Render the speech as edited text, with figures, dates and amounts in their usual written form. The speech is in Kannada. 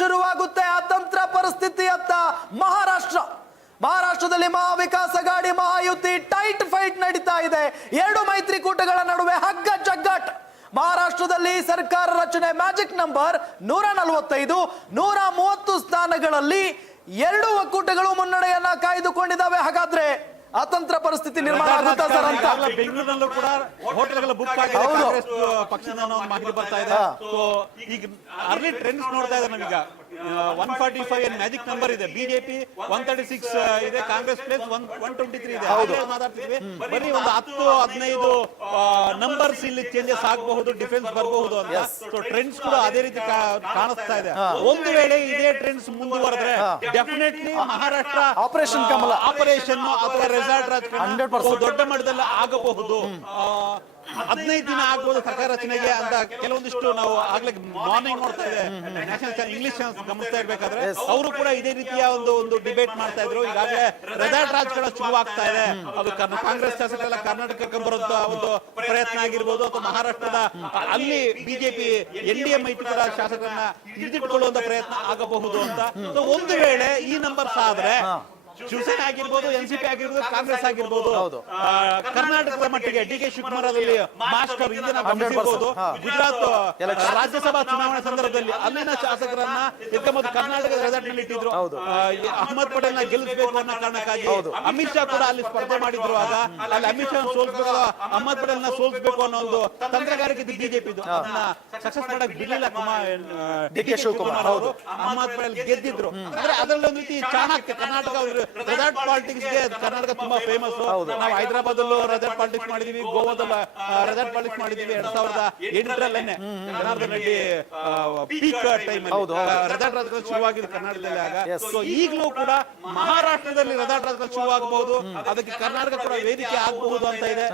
ಶುರುವಾಗುತ್ತೆ ಅತಂತ್ರ ಪರಿಸ್ಥಿತಿಯತ್ತ ಮಹಾರಾಷ್ಟ್ರದಲ್ಲಿ ಮಹಾವಿಕಾಸ್ ಅಘಾಡಿ ಮಹಾಯುತಿ ಟೈಟ್ ಫೈಟ್ ನಡೀತಾ ಇದೆ. ಎರಡು ಮೈತ್ರಿಕೂಟಗಳ ನಡುವೆ ಹಗ್ಗ ಜಗ್ಗಾಟ. ಮಹಾರಾಷ್ಟ್ರದಲ್ಲಿ ಸರ್ಕಾರ ರಚನೆ ಮ್ಯಾಜಿಕ್ ನಂಬರ್ 145, 130 ಸ್ಥಾನಗಳಲ್ಲಿ ಎರಡು ಒಕ್ಕೂಟಗಳು ಮುನ್ನಡೆಯನ್ನ ಕಾಯ್ದುಕೊಂಡಿದ್ದಾವೆ. ಹಾಗಾದ್ರೆ ಅತಂತ್ರ ಪರಿಸ್ಥಿತಿ ನಿರ್ಮಾಣ ಆಗುತ್ತಾ ಸರ್ ಅಂತ ಬೆಂಗಳೂರಿನಲ್ಲೂ ಕೂಡ ಹೋಟೆಲ್ಗಳ ಬುಕ್ ಆಗಿದೆ. ಕಾಂಗ್ರೆಸ್ ಪಕ್ಷದ ಮಾಹಿತಿ ಬರ್ತಾ ಇದೆ. ಈಗ ಅರ್ಲಿ ಟ್ರೆಂಡ್ಸ್ ನೋಡ್ತಾ ಇದ್ದಾರೆ ನಾವೀಗ. 145 ಮ್ಯಾಜಿಕ್ ನಂಬರ್ ಇದೆ, ಬಿಜೆಪಿ 136 ಇದೆ, ಕಾಂಗ್ರೆಸ್ ಪ್ಲೇಸ್ 123 ಇದೆ. ಮಾತಾಡ್ತಿದ್ವಿ ಬರೀ ಒಂದು 10-15 ನಂಬರ್ಸ್ ಇಲ್ಲಿ ಚೇಂಜಸ್ ಆಗಬಹುದು, ಡಿಫರೆನ್ಸ್ ಬರಬಹುದು ಅಂತ. ಸೊ ಟ್ರೆಂಡ್ಸ್ ಕೂಡ ಅದೇ ರೀತಿ ಕಾಣಿಸ್ತಾ ಇದೆ. ಒಂದು ವೇಳೆ ಇದೇ ಟ್ರೆಂಡ್ಸ್ ಮುಂದುವರೆದ್ರೆ ಡೆಫಿನೆಟ್ಲಿ ಮಹಾರಾಷ್ಟ್ರ ಆಪರೇಷನ್ ಕಮಲ ಆಪರೇಷನ್ ಅಥವಾ ರೆಸಾರ್ಟ್ ರಾಜಕಾರಣ ದೊಡ್ಡ ಮಟ್ಟದಲ್ಲಿ ಆಗಬಹುದು. 15 ದಿನ ಆಗಬಹುದು ಸರ್ಕಾರ ರಚನೆಗೆ ಅಂತ ಕೆಲವೊಂದಿಷ್ಟು ನಾವು ಆಗ್ಲೇ ಮಾರ್ನಿಂಗ್ ನೋಡ್ತಾ ಇದೆ ನ್ಯಾಷನಲ್ ಇಂಗ್ಲಿಷ್ ಗಮನಿಸ್ತಾ ಇರ್ಬೇಕಾದ್ರೆ ಅವರು ಕೂಡ ಇದೇ ರೀತಿಯ ಒಂದು ಡಿಬೇಟ್ ಮಾಡ್ತಾ ಇದ್ರು. ಈಗಾಗಲೇ ರೆಸಾರ್ಟ್ ರಾಜಕಾರಣ ಶುರುವಾಗ್ತಾ ಇದೆ. ಅದು ಕಾಂಗ್ರೆಸ್ ಶಾಸಕರೆಲ್ಲ ಕರ್ನಾಟಕಕ್ಕೆ ಬರುವಂತ ಒಂದು ಪ್ರಯತ್ನ ಆಗಿರ್ಬೋದು, ಅಥವಾ ಮಹಾರಾಷ್ಟ್ರದ ಅಲ್ಲಿ ಬಿಜೆಪಿ NDA ಮೈತ್ರಿಕೂಟ ಶಾಸಕರನ್ನ ಹಿಡಿದಿಟ್ಕೊಳ್ಳುವಂತ ಪ್ರಯತ್ನ ಆಗಬಹುದು ಅಂತ. ಒಂದು ವೇಳೆ ಈ ನಂಬರ್ಸ್ ಆದ್ರೆ ಶಿವಸೇನೆ ಆಗಿರ್ಬೋದು, NCP ಆಗಿರ್ಬೋದು, ಕಾಂಗ್ರೆಸ್ ಆಗಿರ್ಬೋದು, ಕರ್ನಾಟಕದ ಮಟ್ಟಿಗೆ DK ಶಿವಕುಮಾರ್ ಅಲ್ಲಿ ಮಾಸ್ಟರ್ ಇಂದಿನ ಗಮನಿಸಬಹುದು. ಗುಜರಾತ್ ರಾಜ್ಯಸಭಾ ಚುನಾವಣೆ ಸಂದರ್ಭದಲ್ಲಿ ಅಲ್ಲಿನ ಶಾಸಕರನ್ನ ಮತ್ತು ಕರ್ನಾಟಕದ ರೆಸಾರ್ಟ್ ನಲ್ಲಿ ಇಟ್ಟಿದ್ರು. ಅಹಮದ್ ಪಟೇಲ್ ನ ಗೆಲ್ಲಿಸಬೇಕು ಅನ್ನೋ ಕಾರಣಕ್ಕಾಗಿ ಅಮಿತ್ ಶಾ ಕೂಡ ಅಲ್ಲಿ ಸ್ಪರ್ಧೆ ಮಾಡಿದ್ರು. ಆಗ ಅಲ್ಲಿ ಅಮಿತ್ ಶಾ ಸೋಲ್ಸ್ಬೇಕು, ಅಹಮದ್ ಪಟೇಲ್ ನ ಸೋಲ್ಸ್ಬೇಕು ಅನ್ನೋ ಒಂದು ತಂತ್ರಗಾರಿಕೆ ಬಿಜೆಪಿ ಅದನ್ನ ಸಕ್ಸಸ್ ಮಾಡಕ್ ಬಿಡ್ಲಿಲ್ಲ. DK ಶಿವಕುಮಾರ್ ಅವರು ಅಹಮದ್ ಪಟೇಲ್ ಗೆದ್ದಿದ್ರು. ಅಂದ್ರೆ ಅದರಲ್ಲಿ ಒಂದು ರೀತಿ ಚಾಣಕ್ಯ ಕರ್ನಾಟಕ ರೆಸಾರ್ಟ್ ಪಾಲಿಟಿಕ್ಸ್ ಗೆ ಕರ್ನಾಟಕ ತುಂಬಾ ಫೇಮಸ್. ನಾವು ಹೈದರಾಬಾದ್ ಅಲ್ಲೂ ರೆಸಾರ್ಟ್ ಪಾಲಿಟಿಕ್ಸ್ ಮಾಡಿದೀವಿ, ಗೋವಾದಲ್ಲೂ ರೆಸಾರ್ಟ್ ಪಾಲಿಟಿಕ್ಸ್ ಮಾಡಿದೀವಿ. 2008 Janardhan Reddy peak time resort ರಾಜಕಾರಣ ಶುರುವಾಗಿದೆ ಕರ್ನಾಟಕದಲ್ಲಿ. ಆಗ ಸೊ ಈಗಲೂ ಕೂಡ ಮಹಾರಾಷ್ಟ್ರದಲ್ಲಿ ರೆಸಾರ್ಟ್ ರಾಜಕಾರಣ ಶುರುವಾಗಬಹುದು, ಅದಕ್ಕೆ ಕರ್ನಾಟಕ ಕೂಡ ವೇದಿಕೆ ಆಗಬಹುದು ಅಂತ ಇದೆ.